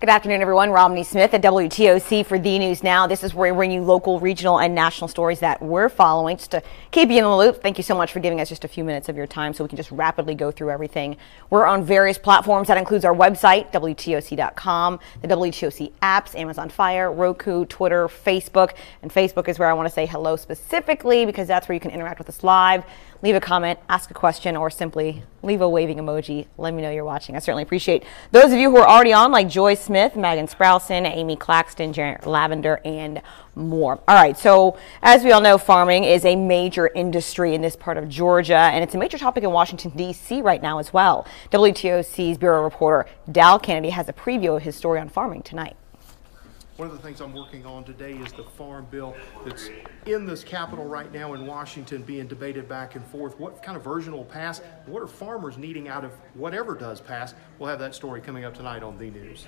Good afternoon, everyone. Romney Smith at WTOC for the News Now. This is where we bring you local, regional, and national stories that we're following. Just to keep you in the loop, thank you so much for giving us just a few minutes of your time so we can just rapidly go through everything. We're on various platforms. That includes our website, WTOC.com, the WTOC apps, Amazon Fire, Roku, Twitter, Facebook. And Facebook is where I want to say hello specifically because that's where you can interact with us live. Leave a comment, ask a question, or simply leave a waving emoji. Let me know you're watching. I certainly appreciate those of you who are already on, like Joy Smith, Megan Sprowson, Amy Claxton, Janet Lavender, and more. All right, so as we all know, farming is a major industry in this part of Georgia, and it's a major topic in Washington, D.C. right now as well. WTOC's bureau reporter Dal Kennedy has a preview of his story on farming tonight. One of the things I'm working on today is the farm bill that's in this Capitol right now in Washington being debated back and forth. What kind of version will pass? What are farmers needing out of whatever does pass? We'll have that story coming up tonight on The News.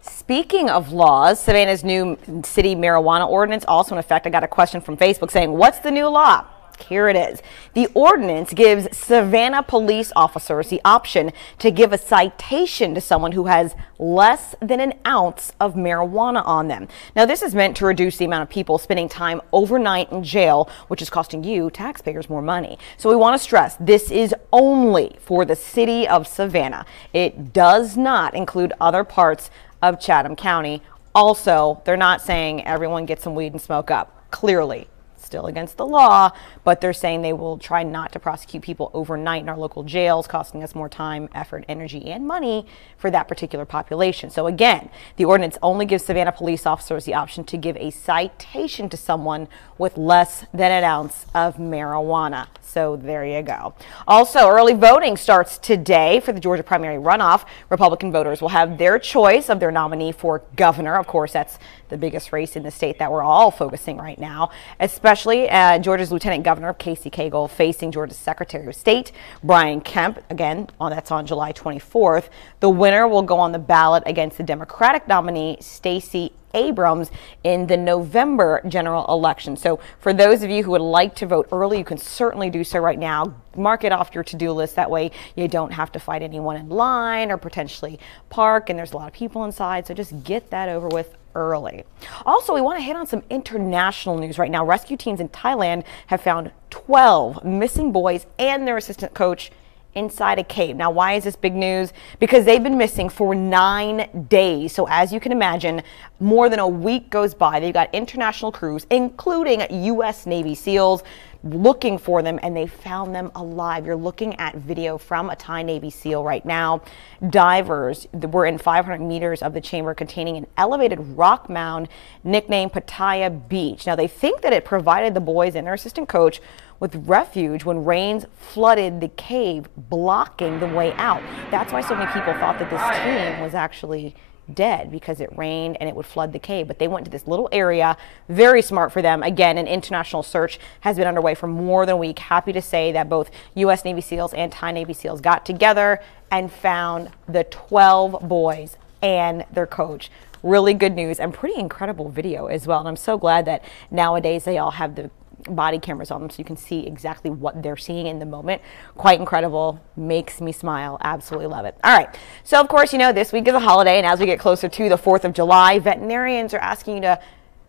Speaking of laws, Savannah's new city marijuana ordinance also in effect. I got a question from Facebook saying, what's the new law? Here it is. The ordinance gives Savannah police officers the option to give a citation to someone who has less than an ounce of marijuana on them. Now, this is meant to reduce the amount of people spending time overnight in jail, which is costing you, taxpayers, more money. So we want to stress this is only for the city of Savannah. It does not include other parts of Chatham County. Also, they're not saying everyone get some weed and smoke up. Clearly. Still against the law, but they're saying they will try not to prosecute people overnight in our local jails, costing us more time, effort, energy, and money for that particular population. So again, the ordinance only gives Savannah police officers the option to give a citation to someone with less than an ounce of marijuana. So there you go. Also, early voting starts today for the Georgia primary runoff. Republican voters will have their choice of their nominee for governor. Of course, that's the biggest race in the state that we're all focusing right now, especially Georgia's Lieutenant Governor Casey Cagle facing Georgia's Secretary of State Brian Kemp. Again, that's on July 24th. The winner will go on the ballot against the Democratic nominee Stacey Abrams in the November general election. So for those of you who would like to vote early, you can certainly do so right now. Mark it off your to-do list. That way you don't have to fight anyone in line or potentially park, and there's a lot of people inside. So just get that over with early. Also, we want to hit on some international news right now. Rescue teams in Thailand have found 12 missing boys and their assistant coach inside a cave. Now, why is this big news? Because they've been missing for 9 days. So as you can imagine, more than a week goes by. They've got international crews, including U.S. Navy SEALs, looking for them, and they found them alive. You're looking at video from a Thai Navy SEAL right now. Divers were in 500 meters of the chamber containing an elevated rock mound nicknamed Pattaya Beach. Now, they think that it provided the boys and their assistant coach with refuge when rains flooded the cave, blocking the way out. That's why so many people thought that this team was actually dead, because it rained and it would flood the cave. But they went to this little area. Very smart for them. Again, an international search has been underway for more than a week. Happy to say that both U.S. Navy SEALs and Thai Navy SEALs got together and found the 12 boys and their coach. Really good news and pretty incredible video as well. And I'm so glad that nowadays they all have the body cameras on them so you can see exactly what they're seeing in the moment. Quite incredible. Makes me smile. Absolutely love it. All right. So, of course, you know, this week is a holiday, and as we get closer to the 4th of July, veterinarians are asking you to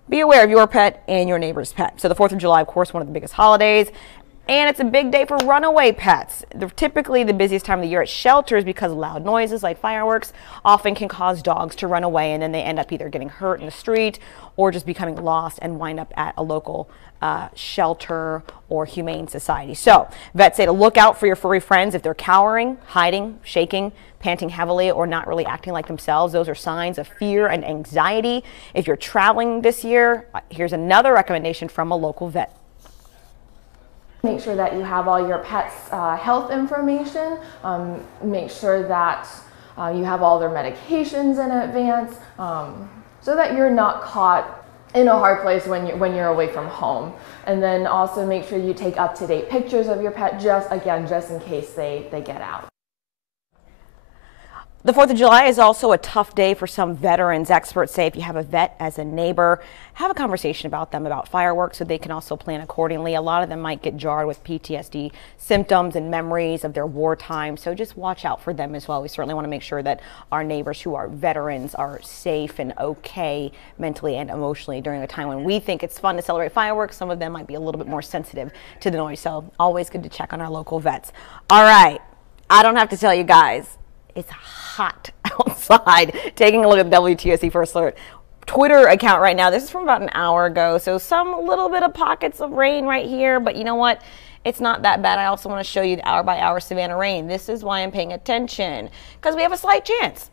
be aware of your pet and your neighbor's pet. So the 4th of July, of course, one of the biggest holidays. And it's a big day for runaway pets. They're typically the busiest time of the year at shelters because loud noises like fireworks often can cause dogs to run away, and then they end up either getting hurt in the street or just becoming lost and wind up at a local shelter or humane society. So vets say to look out for your furry friends if they're cowering, hiding, shaking, panting heavily, or not really acting like themselves. Those are signs of fear and anxiety. If you're traveling this year, here's another recommendation from a local vet. Make sure that you have all your pet's health information. Make sure that you have all their medications in advance, so that you're not caught in a hard place when you're away from home. And then also make sure you take up-to-date pictures of your pet, just in case they get out. The 4th of July is also a tough day for some veterans. Experts say if you have a vet as a neighbor, have a conversation about them about fireworks so they can also plan accordingly. A lot of them might get jarred with PTSD symptoms and memories of their wartime, so just watch out for them as well. We certainly want to make sure that our neighbors who are veterans are safe and okay mentally and emotionally during a time when we think it's fun to celebrate fireworks. Some of them might be a little bit more sensitive to the noise, so always good to check on our local vets. All right, I don't have to tell you guys, it's hot outside. Taking a look at the WTOC First Alert Twitter account right now. This is from about an hour ago, so some little bit of pockets of rain right here, but you know what? It's not that bad. I also want to show you the hour-by-hour Savannah rain. This is why I'm paying attention, because we have a slight chance,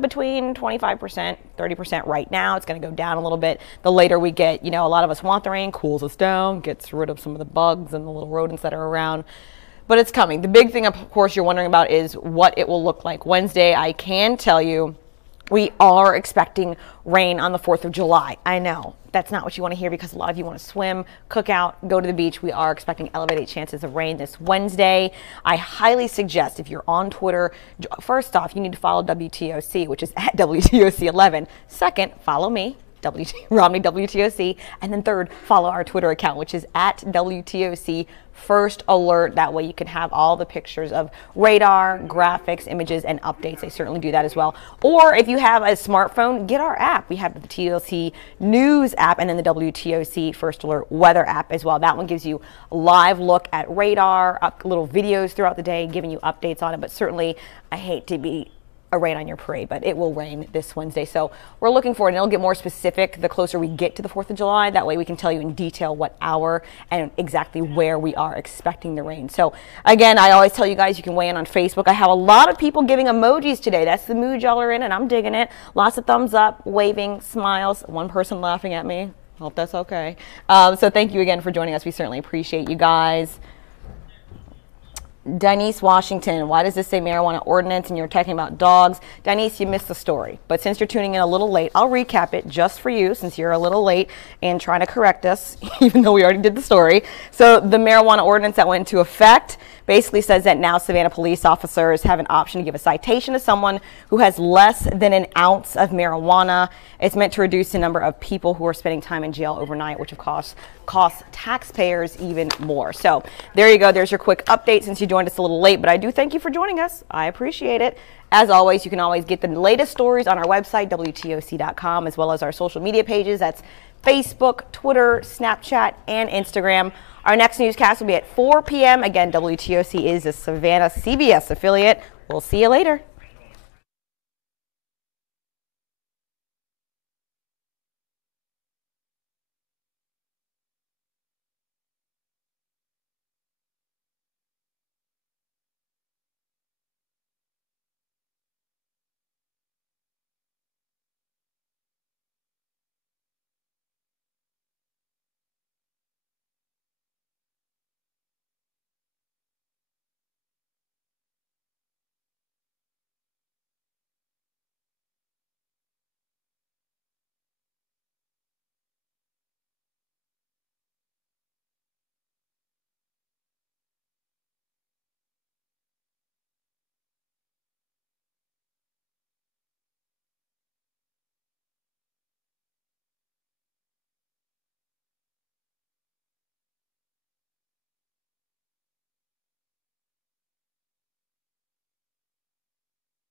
between 25%, 30% right now. It's going to go down a little bit the later we get. You know, a lot of us want the rain, cools us down, gets rid of some of the bugs and the little rodents that are around. But it's coming. The big thing, of course, you're wondering about is what it will look like Wednesday. I can tell you we are expecting rain on the 4th of July. I know that's not what you want to hear because a lot of you want to swim, cook out, go to the beach. We are expecting elevated chances of rain this Wednesday. I highly suggest if you're on Twitter, first off, you need to follow WTOC, which is at WTOC11. Second, follow me, Romney WTOC, and then third, follow our Twitter account, which is at WTOC First Alert. That way you can have all the pictures of radar, graphics, images, and updates. They certainly do that as well. Or if you have a smartphone, get our app. We have the TLC News app and then the WTOC First Alert Weather app as well. That one gives you a live look at radar, little videos throughout the day, giving you updates on it. But certainly, I hate to be a rain on your parade, but it will rain this Wednesday. So we're looking for it, and it'll get more specific the closer we get to the 4th of July. That way we can tell you in detail what hour and exactly where we are expecting the rain. So again, I always tell you guys you can weigh in on Facebook. I have a lot of people giving emojis today. That's the mood y'all are in, and I'm digging it. Lots of thumbs up, waving, smiles, one person laughing at me. Hope that's okay. So thank you again for joining us. We certainly appreciate you guys. Denise Washington, why does this say marijuana ordinance and you're talking about dogs? Denise, you missed the story, but since you're tuning in a little late, I'll recap it just for you since you're a little late and trying to correct us, even though we already did the story. So the marijuana ordinance that went into effect basically says that now Savannah police officers have an option to give a citation to someone who has less than an ounce of marijuana. It's meant to reduce the number of people who are spending time in jail overnight, which of course costs taxpayers even more. So there you go. There's your quick update since you joined us a little late, but I do thank you for joining us. I appreciate it. As always, you can always get the latest stories on our website, WTOC.com, as well as our social media pages. That's Facebook, Twitter, Snapchat, and Instagram. Our next newscast will be at 4 p.m. Again, WTOC is a Savannah CBS affiliate. We'll see you later.